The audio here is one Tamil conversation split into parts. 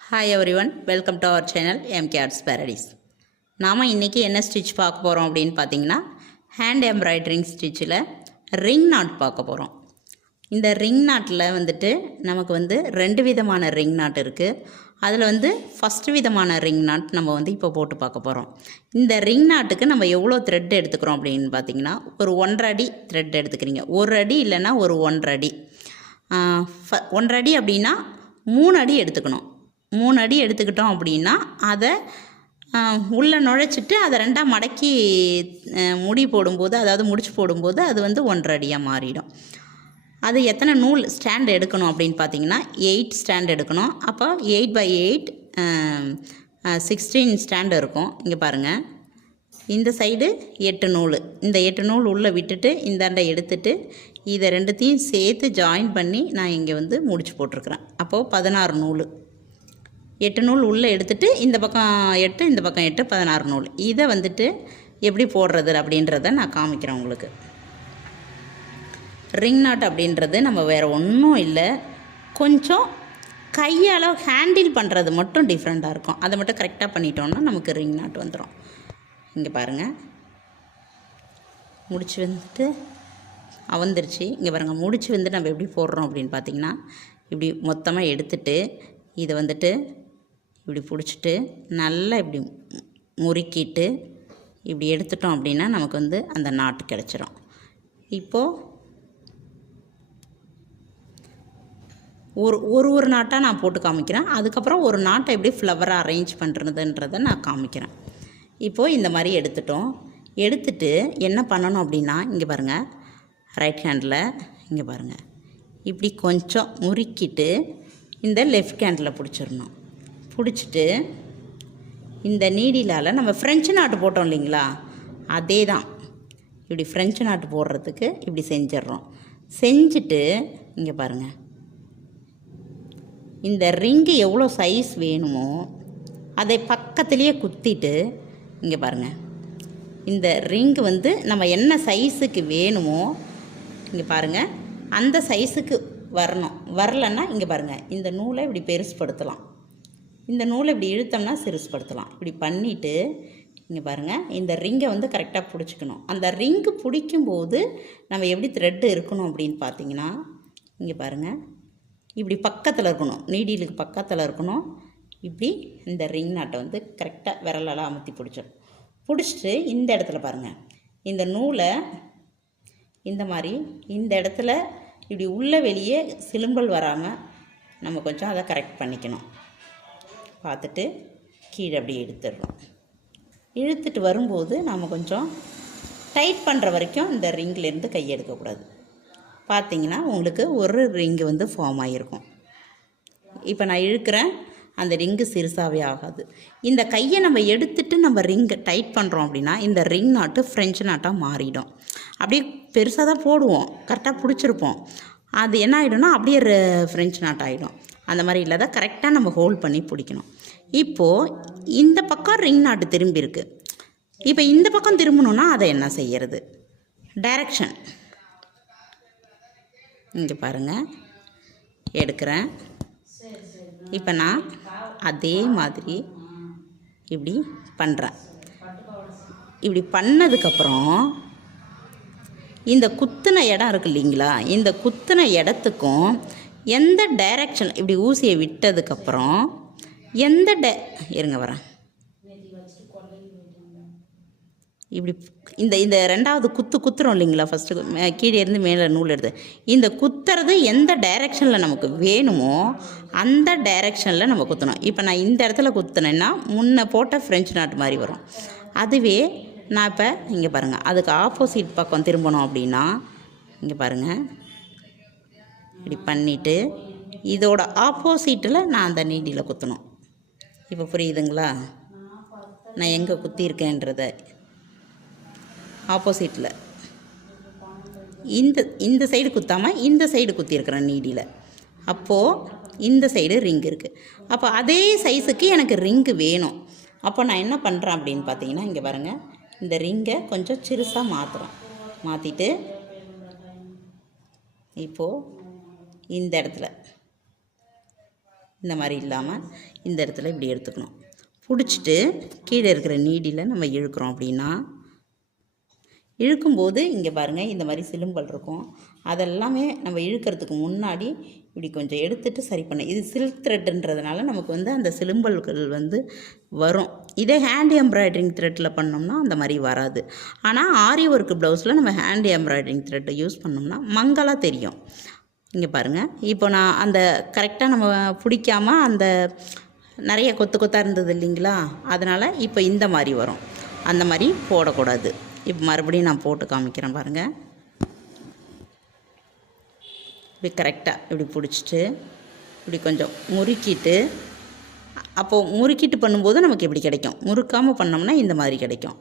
Hi everyone, welcome to our channel MK Arts Paradise. நாம் இன்றைக்கி என்ன ஸ்டிச் பார்க்க போகிறோம் அப்படின்னு பார்த்தீங்கன்னா ஹேண்ட் எம்ப்ராய்டரிங் ஸ்டிச்சில் ரிங் நாட் பார்க்க போகிறோம். இந்த ரிங் நாட்டில் வந்துட்டு நமக்கு ரெண்டு விதமான ரிங் நாட் இருக்குது. அதில் ஃபஸ்ட்டு விதமான ரிங் நாட் நம்ம இப்போ போட்டு பார்க்க போகிறோம். இந்த ரிங் நாட்டுக்கு நம்ம எவ்வளோ த்ரெட் எடுத்துக்கிறோம் அப்படின்னு பார்த்தீங்கன்னா ஒரு 1.5 அடி த்ரெட் எடுத்துக்கிறீங்க. 1 அடி இல்லைன்னா ஒரு 1.5 அடி. 1.5 அடி அப்படின்னா 3 அடி எடுத்துக்கணும். 3 அடி எடுத்துக்கிட்டோம் அப்படின்னா அதை உள்ளே நுழைச்சிட்டு அதை ரெண்டாக மடக்கி முடி போடும்போது, அதாவது முடிச்சு போடும்போது அது 1.5 அடியாக மாறிடும். அது எத்தனை நூல் ஸ்டாண்ட் எடுக்கணும் அப்படின்னு பார்த்தீங்கன்னா 8 ஸ்டாண்ட் எடுக்கணும். அப்போ 8x8 16 ஸ்டாண்டு இருக்கும். இங்கே பாருங்கள், இந்த சைடு 8 நூல், இந்த 8 நூல் உள்ளே விட்டுட்டு இந்தாண்டை எடுத்துட்டு இதை ரெண்டுத்தையும் சேர்த்து ஜாயின் பண்ணி நான் இங்கே முடிச்சு போட்டிருக்கிறேன். அப்போது 16 நூல், 8 நூல் உள்ளே எடுத்துகிட்டு இந்த பக்கம் 8 இந்த பக்கம் 8 16 நூல். இதை எப்படி போடுறது அப்படின்றத நான் காமிக்கிறேன் உங்களுக்கு. ரிங் நாட் அப்படின்றது நம்ம வேறு ஒன்றும் இல்லை, கொஞ்சம் கையால் ஹேண்டில் பண்ணுறது மட்டும் டிஃப்ரெண்ட்டாக இருக்கும். அதை மட்டும் கரெக்டாக பண்ணிட்டோன்னா நமக்கு ரிங் நாட் வந்துடும். இங்கே பாருங்கள், முடிச்சு அவந்துருச்சு. இங்கே பாருங்கள், முடிச்சு நம்ம எப்படி போடுறோம் அப்படின்னு பார்த்திங்கன்னா இப்படி மொத்தமாக எடுத்துட்டு இதை இப்படி பிடிச்சிட்டு நல்லா இப்படி முறுக்கிட்டு இப்படி எடுத்துட்டோம் அப்படின்னா நமக்கு அந்த நாட்டு கிடச்சிரும். இப்போது ஒரு நாட்டாக நான் போட்டு காமிக்கிறேன். அதுக்கப்புறம் ஒரு நாட்டை எப்படி ஃப்ளவராக அரேஞ்ச் பண்ணுறதுன்றதை நான் காமிக்கிறேன். இப்போது இந்த மாதிரி எடுத்துட்டு என்ன பண்ணணும் அப்படின்னா இங்கே பாருங்கள், ரைட் ஹேண்டில் இங்கே பாருங்கள் இப்படி கொஞ்சம் முறுக்கிட்டு இந்த லெஃப்ட் ஹேண்டில் பிடிச்சிடணும். பிடிச்சிட்டு இந்த நீடிலால் நம்ம ஃப்ரெஞ்சு நாட்டு போட்டோம் இல்லைங்களா, அதே தான் இப்படி ஃப்ரெஞ்சு நாட்டு போடுறதுக்கு இப்படி செஞ்சிட்றோம். செஞ்சுட்டு இங்கே பாருங்கள், இந்த ரிங்கு எவ்வளோ சைஸ் வேணுமோ அதை பக்கத்துலேயே குத்திட்டு இங்கே பாருங்கள், இந்த ரிங்கு நம்ம என்ன சைஸுக்கு வேணுமோ இங்கே பாருங்கள் அந்த சைஸுக்கு வரணும். வரலன்னா இங்கே பாருங்கள், இந்த நூலை இப்படி பெருசுப்படுத்தலாம், இந்த நூலை இப்படி இழுத்தோம்னா சிறுசுப்படுத்தலாம். இப்படி பண்ணிவிட்டு இங்கே பாருங்கள், இந்த ரிங்கை கரெக்டாக பிடிச்சிக்கணும். அந்த ரிங்கு பிடிக்கும்போது நம்ம எப்படி த்ரெட்டு இருக்கணும் அப்படின்னு பார்த்தீங்கன்னா இங்கே பாருங்கள், இப்படி பக்கத்தில் இருக்கணும், நீடிலுக்கு பக்கத்தில் இருக்கணும். இப்படி இந்த ரிங் நாட்டை கரெக்டாக விரலெல்லாம் அமுத்தி பிடிச்சிட்டு இந்த இடத்துல பாருங்கள், இந்த நூலை இந்த மாதிரி இந்த இடத்துல இப்படி உள்ளே வெளியே சிலும்பல் வராமல் நம்ம கொஞ்சம் அதை கரெக்ட் பண்ணிக்கணும். பார்த்துட்டு கீழே அப்படி எடுத்துடுறோம். இழுத்துட்டு வரும்போது நம்ம கொஞ்சம் டைட் பண்ணுற வரைக்கும் இந்த ரிங்லேருந்து கை எடுக்கக்கூடாது. பார்த்திங்கன்னா உங்களுக்கு ஒரு ரிங்கு ஃபார்ம் ஆகியிருக்கும். இப்போ நான் இழுக்கிறேன், அந்த ரிங்கு சிறுசாகவே ஆகாது. இந்த கையை நம்ம எடுத்துட்டு நம்ம ரிங்கை டைட் பண்ணுறோம் அப்படின்னா இந்த ரிங் நாட்டு ஃப்ரெஞ்சு நாட்டாக மாறிடும். அப்படியே பெருசாக தான் போடுவோம், கரெக்டாக பிடிச்சிருப்போம், அது என்ன ஆகிடும்னா அப்படியே ஃப்ரெஞ்சு நாட் ஆகிடும். அந்த மாதிரி இல்லாத கரெக்டாக நம்ம ஹோல்ட் பண்ணி பிடிக்கணும். இப்போது இந்த பக்கம் ரிங் நாட்டு திரும்பி இருக்குது. இப்போ இந்த பக்கம் திரும்பணுன்னா அதை என்ன செய்கிறது, டைரக்ஷன் இங்கே பாருங்கள் எடுக்கிறேன். இப்போ நான் அதே மாதிரி இப்படி பண்ணுறேன். இப்படி பண்ணதுக்கப்புறம் இந்த குத்தின இடம் இருக்குது இல்லைங்களா, இந்த குத்தின இடத்துக்கும் எந்த டைரக்ஷன் இப்படி ஊசியை விட்டதுக்கப்புறம் எந்த இருங்க வரேன், இப்படி இந்த ரெண்டாவது குத்துறோம் இல்லைங்களா, ஃபஸ்ட்டு கீழே இருந்து மேலே நூல் எடுத்து இந்த குத்துறது எந்த டைரெக்ஷனில் நமக்கு வேணுமோ அந்த டைரெக்ஷனில் நம்ம குத்தணும். இப்போ நான் இந்த இடத்துல குத்துனேன்னா முன்ன போட்ட ஃப்ரெஞ்சு நாட்டு மாதிரி வரும். அதுவே நான் இப்போ இங்கே பாருங்கள், அதுக்கு ஆப்போசிட் பக்கம் திரும்பணும் அப்படின்னா இங்கே பாருங்கள் இப்படி பண்ணிவிட்டு இதோட ஆப்போசிட்டில் நான் அந்த நீடியில் குத்தணும். இப்போ புரியுதுங்களா, நான் எங்கே குத்திருக்கேன்றத ஆப்போசிட்டில் இந்த சைடு குத்தாமல் இந்த சைடு குத்திருக்கிறேன் நீடியில். அப்போது இந்த சைடு ரிங் இருக்குது. அப்போ அதே சைஸுக்கு எனக்கு ரிங்கு வேணும். அப்போ நான் என்ன பண்ணுறேன் அப்படின்னு பார்த்தீங்கன்னா இங்கே பாருங்கள், இந்த ரிங்கை கொஞ்சம் சிறுசாக மாற்றிட்டு இப்போது இந்த இடத்துல இந்த மாதிரி இல்லாமல் இந்த இடத்துல இப்படி எடுத்துக்கணும். பிடிச்சிட்டு கீழே இருக்கிற நீடியில் நம்ம இழுக்கிறோம். அப்படின்னா இழுக்கும்போது இங்கே பாருங்கள் இந்த மாதிரி சிலும்பல் இருக்கும். அதெல்லாமே நம்ம இழுக்கிறதுக்கு முன்னாடி இப்படி கொஞ்சம் எடுத்துகிட்டு சரி பண்ண. இது சில்க் த்ரெட்டுன்றதுனால நமக்கு வந்து அந்த சிலும்பல்கள் வந்து வரும். இதே ஹேண்ட் எம்ப்ராய்டரிங் த்ரெட்டில் பண்ணோம்னா அந்த மாதிரி வராது. ஆனால் ஆரி ஒர்க் ப்ளவுஸில் நம்ம ஹேண்ட் எம்ப்ராய்டரிங் த்ரெட்டை யூஸ் பண்ணோம்னா மங்கலாக தெரியும். இங்கே பாருங்கள், இப்போ நான் அந்த கரெக்டாக நம்ம பிடிக்காமல் அந்த நிறைய கொத்து கொத்தாக இருந்தது இல்லைங்களா, அதனால் இப்போ இந்த மாதிரி வரும். அந்த மாதிரி போடக்கூடாது. இப்போ மறுபடியும் நான் போட்டு காமிக்கிறேன் பாருங்கள். இப்படி கரெக்டாக இப்படி பிடிச்சிட்டு இப்படி கொஞ்சம் முறுக்கிட்டு, அப்போது முறுக்கிட்டு பண்ணும்போது நமக்கு இப்படி கிடைக்கும். முறுக்காமல் பண்ணோம்னா இந்த மாதிரி கிடைக்கும்.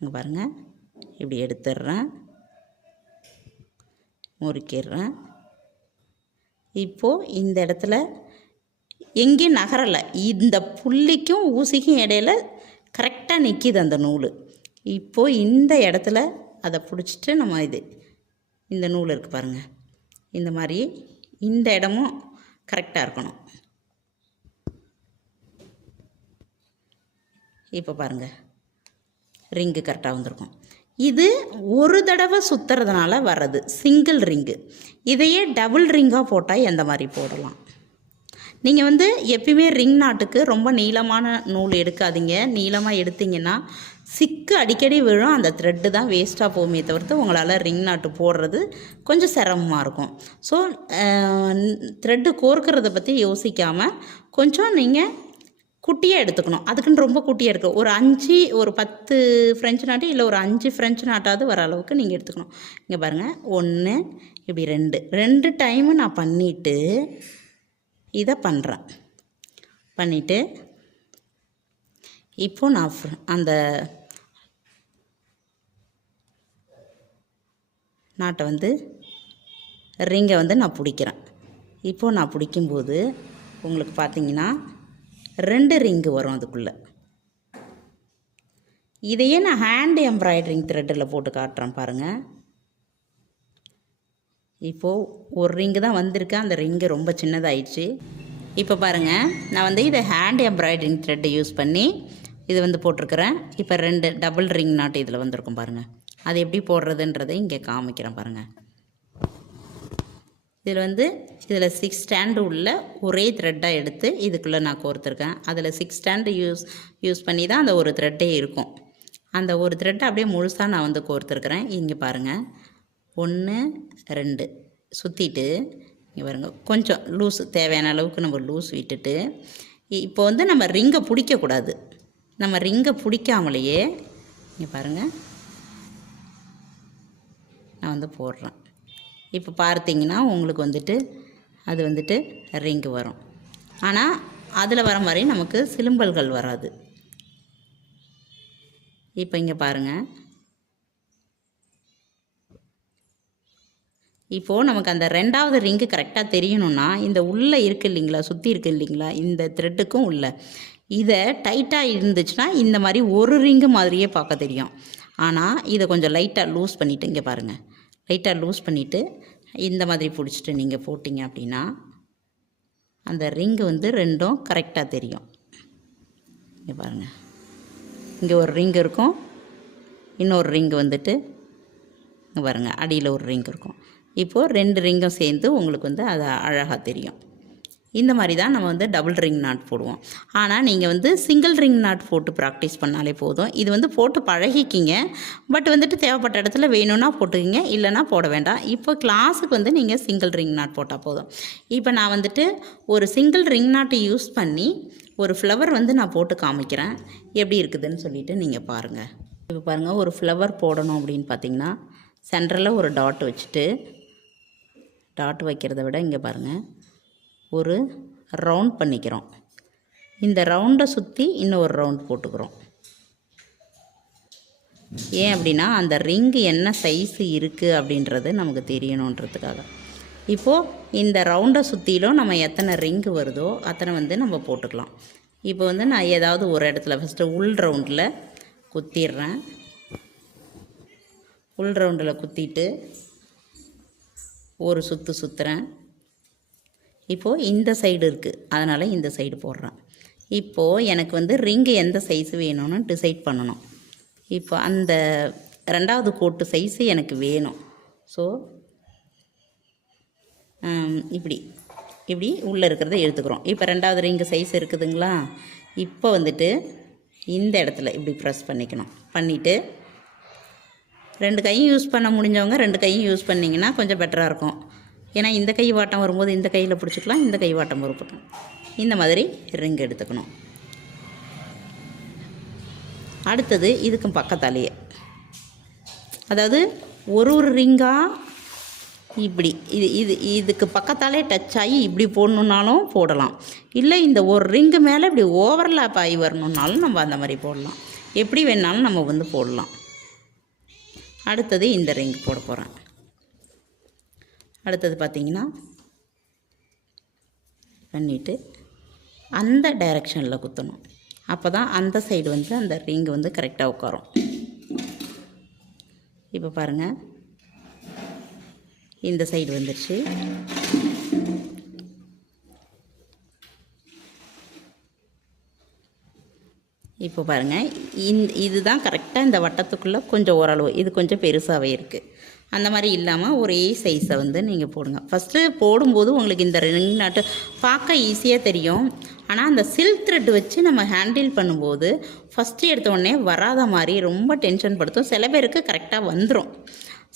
இங்கே பாருங்கள், இப்படி எடுத்துடுறேன், முறுக்கிடுறேன். இப்போது இந்த இடத்துல எங்கேயும் நகரலை. இந்த புள்ளிக்கும் ஊசிக்கும் இடையில கரெக்டாக நிற்கிது அந்த நூல். இப்போது இந்த இடத்துல அதை பிடிச்சிட்டு நம்ம இந்த நூல் இருக்குது பாருங்கள், இந்த மாதிரி இந்த இடமும் கரெக்டாக இருக்கணும். இப்போ பாருங்கள், ரிங்கு கரெக்டாக வந்திருக்கும். இது ஒரு தடவை சுற்றுறதுனால வர்றது சிங்கிள் ரிங்கு. இதையே டபுள் ரிங்காக போட்டால் எந்த மாதிரி போடலாம். நீங்கள் வந்து எப்பயுமே ரிங் நாட்டுக்கு ரொம்ப நீளமான நூல் எடுக்காதீங்க. நீளமாக எடுத்திங்கன்னா சிக்கு அடிக்கடி விழும். அந்த த்ரெட்டு தான் வேஸ்ட்டாக போகுமே தவிர்த்து உங்களால் ரிங் நாட்டு போடுறது கொஞ்சம் சிரமமாக இருக்கும். ஸோ த்ரெட்டு கோர்க்கிறத பற்றி யோசிக்காமல் கொஞ்சம் நீங்கள் குட்டியாக எடுத்துக்கணும். அதுக்குன்னு ரொம்ப குட்டியாக இருக்குது. ஒரு 10 ஃப்ரெஞ்சு நாட்டு இல்லை ஒரு 5 ஃப்ரெஞ்சு நாட்டாவது வர அளவுக்கு நீங்கள் எடுத்துக்கணும். இங்கே பாருங்கள், 1 இப்படி 2 டைமு நான் பண்ணிவிட்டு இதை பண்ணுறேன். பண்ணிவிட்டு இப்போது நான் அந்த நாட்டை வந்து ரிங்கை வந்து நான் பிடிக்கிறேன். இப்போது நான் பிடிக்கும்போது உங்களுக்கு பார்த்தீங்கன்னா 2 ரிங்கு வரும் அதுக்குள்ளே. இதையே நான் ஹேண்ட் எம்ப்ராய்டரிங் த்ரெட்டில் போட்டு காட்டுறேன் பாருங்கள். இப்போது ஒரு ரிங்கு தான் வந்திருக்கு. அந்த ரிங்கு ரொம்ப சின்னதாகிடுச்சு. இப்போ பாருங்கள், நான் வந்து இதை ஹேண்ட் எம்ப்ராய்டரிங் த்ரெட்டை யூஸ் பண்ணி இது வந்து போட்டிருக்கிறேன். இப்போ 2 டபுள் ரிங் நாட்டு இதில் வந்திருக்கும் பாருங்கள். அது எப்படி போடுறதுன்றதை இங்கே காமிக்கிறேன் பாருங்கள். இதில் வந்து இதில் 6 ஸ்டாண்டு உள்ள ஒரே த்ரெட்டாக எடுத்து இதுக்குள்ளே நான் கோர்த்துருக்கேன். அதில் 6 ஸ்டாண்டு யூஸ் பண்ணி தான் அந்த ஒரு த்ரெட்டே இருக்கும். அந்த ஒரு த்ரெட்டை அப்படியே முழுசாக நான் வந்து கோர்த்துருக்குறேன். இங்கே பாருங்கள், 1 2 சுற்றிட்டு இங்கே பாருங்கள், கொஞ்சம் லூஸ் தேவையான அளவுக்கு நம்ம லூஸ் விட்டுட்டு இப்போ வந்து நம்ம ரிங்கை பிடிக்கக்கூடாது. நம்ம ரிங்கை பிடிக்காமலேயே இங்கே பாருங்கள் நான் வந்து போடுறேன். இப்போ பார்த்தீங்கன்னா உங்களுக்கு வந்துட்டு அது வந்துட்டு ரிங்கு வரும். ஆனால் அதில் வர மாதிரி நமக்கு சிலும்பல்கள் வராது. இப்போ இங்கே பாருங்கள், இப்போது நமக்கு அந்த 2வது ரிங்கு கரெக்டாக தெரியணும்னா இந்த உள்ளே இருக்குது இல்லைங்களா, சுற்றி இருக்குது இல்லைங்களா, இந்த த்ரெட்டுக்கும் உள்ள இதை டைட்டாக இருந்துச்சுன்னா இந்த மாதிரி ஒரு ரிங்கு மாதிரியே பார்க்க தெரியும். ஆனால் இதை கொஞ்சம் லைட்டாக லூஸ் பண்ணிவிட்டு இங்கே பாருங்கள், லைட்டாக லூஸ் பண்ணிவிட்டு இந்த மாதிரி பிடிச்சிட்டு நீங்கள் போட்டிங்க அப்படின்னா அந்த ரிங்கு வந்து 2ம் கரெக்டாக தெரியும். இங்கே பாருங்கள், இங்கே ஒரு ரிங்கு இருக்கும், இன்னொரு ரிங்கு வந்துட்டு இங்கே பாருங்கள் அடியில் ஒரு ரிங்கு இருக்கும். இப்போது 2 ரிங்கும் சேர்ந்து உங்களுக்கு வந்து அது அழகாக தெரியும். இந்த மாதிரி தான் நம்ம வந்து டபுள் ரிங் நாட் போடுவோம். ஆனால் நீங்கள் வந்து சிங்கிள் ரிங் நாட் போட்டு ப்ராக்டிஸ் பண்ணாலே போதும். இது வந்து போட்டு பழகிக்கிங்க. பட் வந்துட்டு தேவைப்பட்ட இடத்துல வேணும்னா போட்டுக்கிங்க, இல்லைனா போட வேண்டாம். இப்போ கிளாஸுக்கு வந்து நீங்கள் சிங்கிள் ரிங் நாட் போட்டால் போதும். இப்போ நான் வந்துட்டு ஒரு சிங்கிள் ரிங் நாட்டு யூஸ் பண்ணி ஒரு ஃப்ளவர் வந்து நான் போட்டு காமிக்கிறேன், எப்படி இருக்குதுன்னு சொல்லிவிட்டு நீங்கள் பாருங்கள். இப்போ பாருங்கள், ஒரு ஃப்ளவர் போடணும் அப்படின்னு பார்த்தீங்கன்னா சென்டரில் ஒரு டாட் வச்சுட்டு, டாட் வைக்கிறத விட இங்கே பாருங்கள் ஒரு ரவுண்ட் பண்ணிக்கிறோம். இந்த ரவுண்டை சுற்றி இன்னும் ஒரு ரவுண்ட் போட்டுக்கிறோம். ஏன் அப்படின்னா அந்த ரிங்கு என்ன சைஸு இருக்குது அப்படின்றது நமக்கு தெரியணுன்றதுக்காக. இப்போது இந்த ரவுண்டை சுற்றிலும் நம்ம எத்தனை ரிங்கு வருதோ அத்தனை வந்து நம்ம போட்டுக்கலாம். இப்போ வந்து நான் ஏதாவது ஒரு இடத்துல ஃபஸ்ட்டு உள் ரவுண்டில் குத்திடுறேன். உள் ரவுண்டில் குத்திட்டு ஒரு சுற்றுறேன். இப்போது இந்த சைடு இருக்குது, அதனால் இந்த சைடு போடுறேன். இப்போது எனக்கு வந்து ரிங்கு எந்த சைஸு வேணும்னு டிசைட் பண்ணணும். இப்போ அந்த 2வது கோட்டு சைஸு எனக்கு வேணும். ஸோ இப்படி இப்படி உள்ளே இருக்கிறத எடுத்துக்கிறோம். இப்போ 2வது ரிங்கு சைஸ் இருக்குதுங்களா? இப்போ வந்துட்டு இந்த இடத்துல இப்படி ப்ரெஸ் பண்ணிக்கணும். பண்ணிவிட்டு 2 கையும் யூஸ் பண்ண முடிஞ்சவங்க 2 கையும் யூஸ் பண்ணிங்கன்னா கொஞ்சம் பெட்டராக இருக்கும். ஏன்னா இந்த கை வாட்டம் வரும்போது இந்த கையில் பிடிச்சிக்கலாம், இந்த கை வாட்டம் வரும்போது இந்த மாதிரி ரிங் எடுத்துக்கணும். அடுத்தது இதுக்கும் பக்கத்தாலேயே, அதாவது ஒரு ரிங்காக இப்படி இதுக்கு பக்கத்தாலே டச் ஆகி இப்படி போடணுன்னாலும் போடலாம். இல்லை இந்த ஒரு ரிங்கு மேலே இப்படி ஓவர்லாப் ஆகி வரணுன்னாலும் நம்ம அந்த மாதிரி போடலாம். எப்படி வேணாலும் நம்ம வந்து போடலாம். அடுத்தது இந்த ரிங் போட போகிறேன். அடுத்தது பார்த்திங்கன்னா பண்ணிவிட்டு அந்த டைரெக்ஷனில் குத்தணும். அப்போ தான் அந்த சைடு வந்து அந்த ரிங்கு வந்து கரெக்டாக உட்காரும். இப்போ பாருங்கள், இந்த சைடு வந்துடுச்சு. இப்போ பாருங்கள், இதுதான் கரெக்டாக இந்த வட்டத்துக்குள்ளே கொஞ்சம் ஓரளவு இது கொஞ்சம் பெருசாகவே இருக்குது. அந்த மாதிரி இல்லாமல் ஒரே சைஸை வந்து நீங்கள் போடுங்க. ஃபஸ்ட்டு போடும்போது உங்களுக்கு இந்த ரிங் நாட்டு பார்க்க ஈஸியாக தெரியும். ஆனால் அந்த சில்க் த்ரெட் வச்சு நம்ம ஹேண்டில் பண்ணும்போது ஃபஸ்ட்டு எடுத்த உடனே வராத மாதிரி ரொம்ப டென்ஷன் படுத்தும். சில பேருக்கு கரெக்டாக வந்துடும்,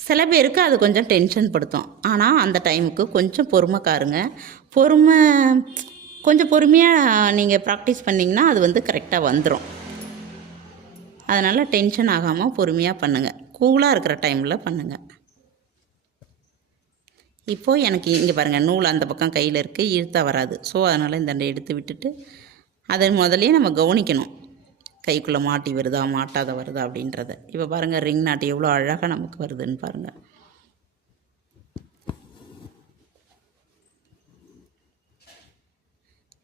சில பேருக்கு அது கொஞ்சம் டென்ஷன் படுத்தும். ஆனால் அந்த டைமுக்கு கொஞ்சம் பொறுமை காருங்க. கொஞ்சம் பொறுமையாக நீங்கள் ப்ராக்டிஸ் பண்ணிங்கன்னா அது வந்து கரெக்டாக வந்துடும். அதனால் டென்ஷன் ஆகாமல் பொறுமையாக பண்ணுங்கள். கூலாக இருக்கிற டைமில் பண்ணுங்கள். இப்போது எனக்கு இங்கே பாருங்கள், நூல் அந்த பக்கம் கையில் இருக்குது, இழுத்தா வராது. ஸோ அதனால் இந்த எடுத்து விட்டுட்டு அதை முதலே நம்ம கவனிக்கணும், கைக்குள்ளே மாட்டி வருதா மாட்டாத வருதா அப்படின்றத. இப்போ பாருங்கள், ரிங் நாட்டு எவ்வளோ அழகாக நமக்கு வருதுன்னு பாருங்கள்.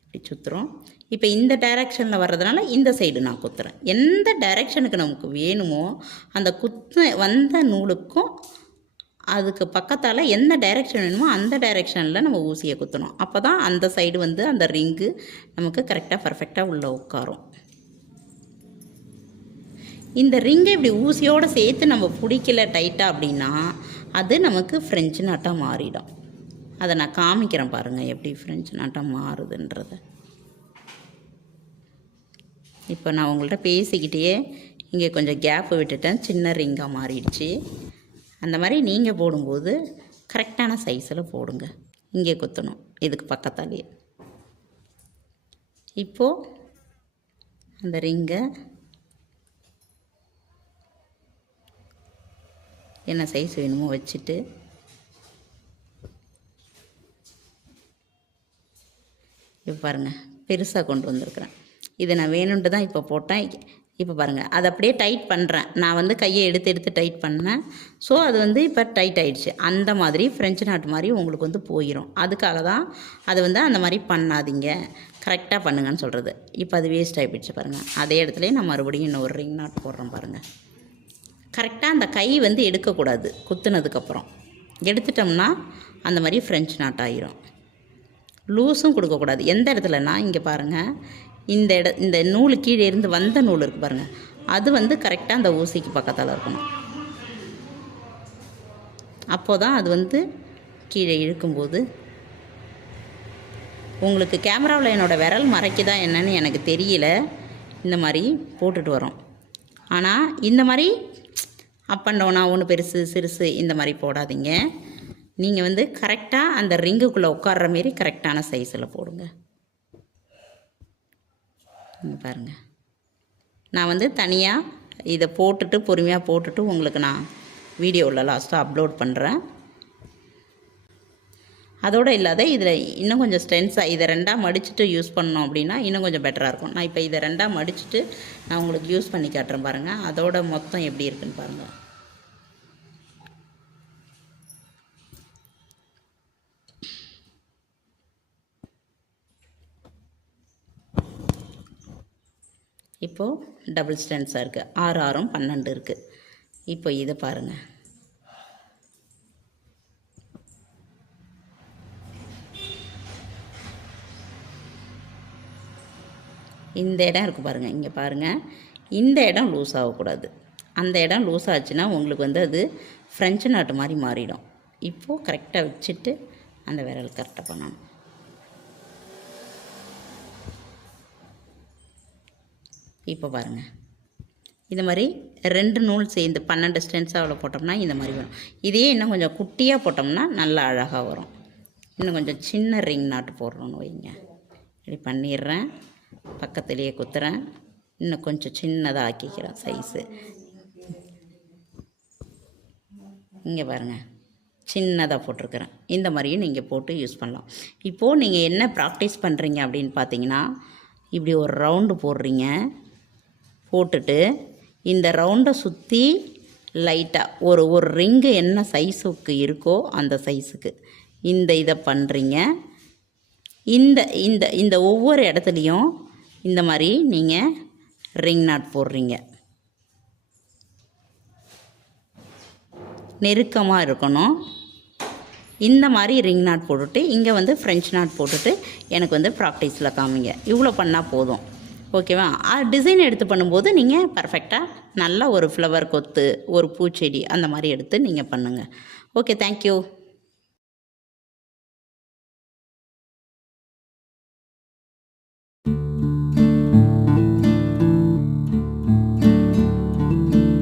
இப்படி சுற்றுறோம். இப்போ இந்த டைரெக்ஷனில் வர்றதுனால இந்த சைடு நான் குத்துறேன். எந்த டைரெக்ஷனுக்கு நமக்கு வேணுமோ அந்த வந்த நூலுக்கும் அதுக்கு பக்கத்தால் எந்த டைரெக்ஷன் வேணுமோ அந்த டைரெக்ஷனில் நம்ம ஊசியை குத்தணும். அப்போ தான் அந்த சைடு வந்து அந்த ரிங்கு நமக்கு கரெக்டாக பர்ஃபெக்டாக உள்ளே உட்காரும். இந்த ரிங்கை இப்படி ஊசியோடு சேர்த்து நம்ம பிடிக்கல டைட்டாக அப்படின்னா அது நமக்கு ஃப்ரெஞ்சு நாட்டாக மாறிடும். அதை நான் காமிக்கிறேன் பாருங்கள், எப்படி ஃப்ரெஞ்சு நாட்டாக மாறுதுன்றதை. இப்போ நான் உங்கள்கிட்ட பேசிக்கிட்டே இங்கே கொஞ்சம் கேப்பு விட்டுட்டேன், சின்ன ரிங்காக மாறிடுச்சு. அந்த மாதிரி நீங்கள் போடும்போது கரெக்டான சைஸில் போடுங்க. இங்கே குத்தணும், இதுக்கு பக்கத்தாலேயே. இப்போது அந்த ரிங்கை என்ன சைஸ் வேணுமோ வச்சுட்டு இப்போ பாருங்கள், பெருசாக கொண்டு வந்திருக்கிறேன். இதை நான் வேணுன்ட்டு தான் இப்போ போட்டேன். இப்போ பாருங்கள், அதை அப்படியே டைட் பண்ணுறேன். நான் வந்து கையை எடுத்து டைட் பண்ணேன். ஸோ அது வந்து இப்போ டைட் ஆகிடுச்சு. அந்த மாதிரி ஃப்ரெஞ்சு நாட்டு மாதிரி உங்களுக்கு வந்து போயிடும். அதுக்காக தான் அது வந்து அந்த மாதிரி பண்ணாதீங்க, கரெக்டாக பண்ணுங்கன்னு சொல்கிறது. இப்போ அது வேஸ்ட் ஆகிடுச்சு பாருங்கள். அதே இடத்துல நான் மறுபடியும் இன்னொரு ரிங் நாட் போடுறேன் பாருங்கள். கரெக்டாக அந்த கை வந்து எடுக்கக்கூடாது. குத்துனதுக்கப்புறம் எடுத்துட்டோம்னா அந்த மாதிரி ஃப்ரெஞ்சு நாட் ஆகிரும். லூஸும் கொடுக்கக்கூடாது. எந்த இடத்துலனா இங்கே பாருங்கள், இந்த நூலு கீழே இருந்து வந்த நூல் இருக்குது பாருங்கள், அது வந்து கரெக்டாக அந்த ஊசிக்கு பக்கத்தில் இருக்கணும். அப்போ தான் அது வந்து கீழே இழுக்கும்போது உங்களுக்கு கேமராவில் என்னோடய விரல் மறைக்குதா என்னன்னு எனக்கு தெரியல. இந்த மாதிரி போட்டுட்டு வரோம். ஆனால் இந்த மாதிரி அப் அண்ட் டவுனாக ஒன்று பெருசு சிறுசு இந்த மாதிரி போடாதீங்க. நீங்கள் வந்து கரெக்டாக அந்த ரிங்குக்குள்ளே உட்கார்ற மாரி கரெக்டான சைஸில் போடுங்க. பாருங்கள், நான் வந்து தனியாக இதை போட்டுட்டு பொறுமையாக போட்டுட்டு உங்களுக்கு நான் வீடியோவில் லாஸ்ட்டாக அப்லோட் பண்ணுறேன். அதோடு இல்லாத இதில் இன்னும் கொஞ்சம் ஸ்ட்ரென்த்ஸாக இதை 2ஆக மடிச்சுட்டு யூஸ் பண்ணோம் அப்படின்னா இன்னும் கொஞ்சம் பெட்டராக இருக்கும். நான் இப்போ இதை 2ஆக மடிச்சுட்டு நான் உங்களுக்கு யூஸ் பண்ணி காட்டுறேன் பாருங்கள். அதோட மொத்தம் எப்படி இருக்குன்னு பாருங்கள். இப்போது டபுள் ஸ்ட்ரென்த்ஸாக இருக்குது. 6 6 12 இருக்குது. இப்போ இதை பாருங்கள். இந்த இடம் இருக்குது பாருங்கள், இங்கே பாருங்கள், இந்த இடம் லூஸ் ஆகக்கூடாது. அந்த இடம் லூஸ் ஆச்சுன்னா உங்களுக்கு வந்து அது ஃப்ரெஞ்சு நாட்டு மாதிரி மாறிடும். இப்போது கரெக்டாக வச்சுட்டு அந்த விரல் கரெக்டாக பண்ணணும். இப்போ பாருங்கள், இந்த மாதிரி 2 நூல் சேர்ந்து 12 ஸ்டென்ஸாவில் போட்டோம்னா இந்த மாதிரி வரும். இதே இன்னும் கொஞ்சம் குட்டியாக போட்டோம்னா நல்லா அழகாக வரும். இன்னும் கொஞ்சம் சின்ன ரிங் நாட்டு போடுறோன்னு வைங்க. இப்படி பண்ணிடுறேன், பக்கத்துலேயே குத்துறேன், இன்னும் கொஞ்சம் சின்னதாக ஆக்கிக்கிறேன் சைஸு. இங்கே பாருங்கள், சின்னதாக போட்டிருக்கிறேன். இந்த மாதிரியும் நீங்கள் போட்டு யூஸ் பண்ணலாம். இப்போது நீங்கள் என்ன ப்ராக்டிஸ் பண்ணுறீங்க அப்படின்னு பார்த்தீங்கன்னா, இப்படி ஒரு ரவுண்டு போடுறீங்க, போட்டுட்டு இந்த ரவுண்டை சுற்றி லைட்டாக ஒரு ரிங்கு என்ன சைஸுக்கு இருக்கோ அந்த சைஸுக்கு இந்த இதை பண்ணுறீங்க. இந்த இந்த இந்த ஒவ்வொரு இடத்துலையும் இந்த மாதிரி நீங்கள் ரிங் நாட் போடுறீங்க. நெருக்கமாக இருக்கணும். இந்த மாதிரி ரிங் நாட் போட்டுட்டு இங்கே வந்து ஃப்ரெஞ்ச் நாட் போட்டுட்டு எனக்கு வந்து ப்ராக்டிஸில் காமிங்க. இவ்வளோ பண்ணால் போதும், ஓகேவா? டிசைன் எடுத்து பண்ணும்போது நீங்கள் பர்ஃபெக்டாக நல்லா ஒரு ஃப்ளவர் கொத்து, ஒரு பூச்செடி அந்த மாதிரி எடுத்து நீங்கள் பண்ணுங்கள். Okay, thank you.